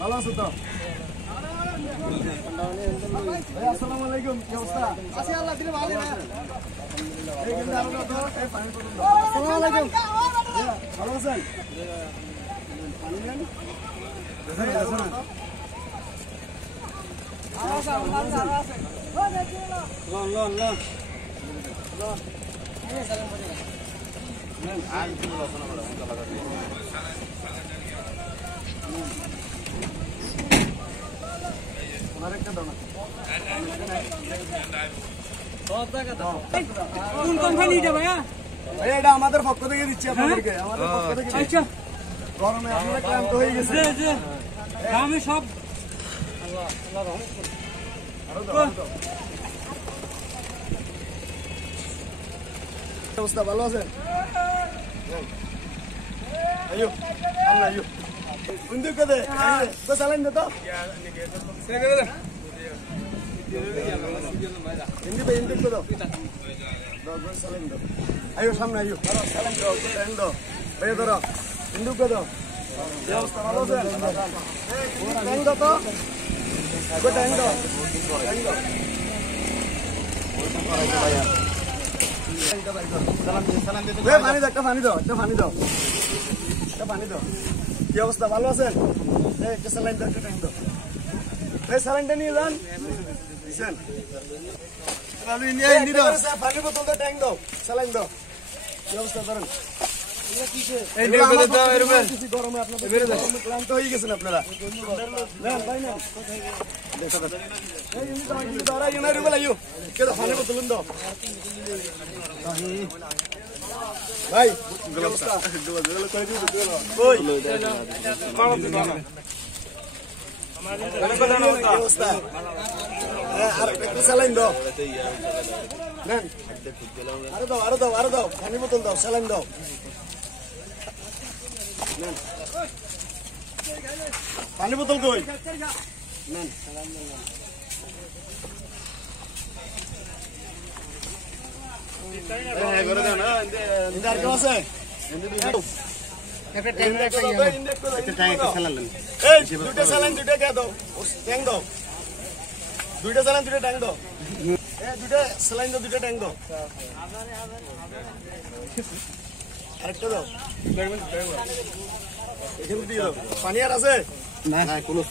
ভালো আছো তো? আসসালামু আলাইকুম, কি অবস্থা? আছি আল্লাহ দিলে ভালো না। এই কিন্তু আমরা তো এই পানি পড়ুন। আসসালামু আলাইকুম। ভালো আছেন? পানি নেন? দেখেন দেখেন। Loan loan loan. আর কি রচনা করা লাগা আরেকটা দাও না। কোন কোম্পানি এটা ভাইয়া? ভাইয়া এটা আমাদের পক্ষ থেকে দিচ্ছি আপনাদেরকে। আমাদের পক্ষ থেকে। আচ্ছা। গরমে আপনারা ক্লান্ত হয়ে গেছে। জি জি। আমি সব আল্লাহ আল্লাহ রহমত করুন। আরো দাও। অবস্থা ভালো আছে? আয়ো আমরা আয়ো। Untuk kata, kau salah ni tak? Saya kata. Ini betul kau tak? Kau salah ni tak? Ayo samna ayo. Salah kau, teng do. Ayo tera. Untuk kau tak? Ya ustaz malu saya. Teng do tak? Kau teng do. Teng do. Salam dito. Pani do, pani do, pani do. Pani do. কি অবস্থা ভালো আছেন? এই স্যালাইনটা একটু tank দাও। এই স্যালাইনটা নিয়ে যান। দিছেন? তাহলে নিয়ে দাও। পানি বোতলটা ট্যাঙ্ক দাও। স্যালাইন দাও। কি অবস্থা ধরেন? এই নিয়ে বের দাও এরকম। কিছু গরমে আপনাদের বের দাও। ক্লান্ত হয়ে গেছেন আপনারা। না ভাই না। দেখো দাও। এই ইনি তো আগে দাঁড়া ইনা রে বলাইও। কে দাও পানি বোতল দাও। ভাই কি অবস্থা? কই অবস্থা? আর একটু স্যালাইন দাও। নেন আরো দাও আরো দাও আরো দাও। পানি বোতল দাও, স্যালাইন দাও। নেন পানি বোতল কই? নেন আর কেউ আছে? দুইটা স্যালাইন দুইটা কে দাও, ট্যাঙ্ক দাও। দুইটা স্যালাইন দুইটা ট্যাঙ্ক দাও। দুইটা স্যালাইন দাও, দুইটা ট্যাঙ্ক দাও। আরেকটা দাও। এখানে দিয়ে দাও। পানি আর আছে? না কোনো